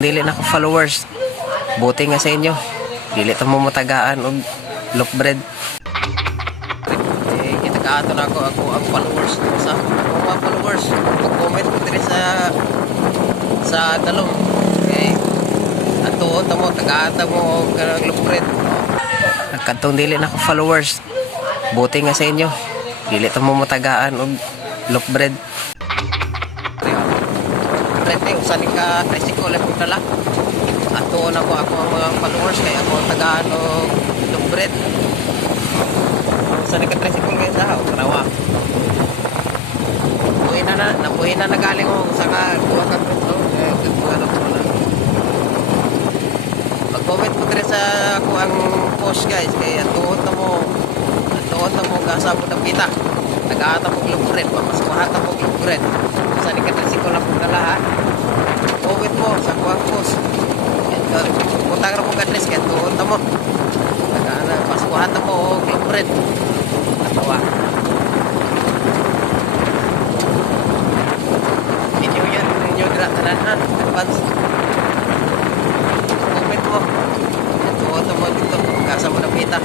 Dili na ko followers. Buti nga sa inyo. Dili ta mo matagaan og loaf bread. Eh, kita kaato na ako ako ang followers sa ako mga followers. Mag-comment ko diri sa sa talong. Okay. Ato ta mo tagaata mo og kanang loaf bread. Nagkantong dili na ko followers. Buti nga sa inyo. Dili ta mo matagaan og loaf bread. Prente, usan ka tricycle ang dala. Ato na ko ako ang mga followers kay ako loaf bread. Usan ka tricycle kay sa o karawa. Buhay na na, nabuhay na nagaling ko sa ka duwa ka peso. Eh, ano na. Mag-comment dire sa ako ang post guys kay atuot na mo atuot na mo gasa mo ng pita. Nag-aata bread, pamaskuhata mo loaf bread. Usan ka tricycle na po dala ha. Comment mo sa kuwang post. Punta ka mo kadres kaya tuon ta mo. Nagana paskuhan ta mo og loaf bread. Atawa. Inyo yan, inyo dira tanan. Advance. Comment mo. Tuon ta mo dito. Kasa mo na kita.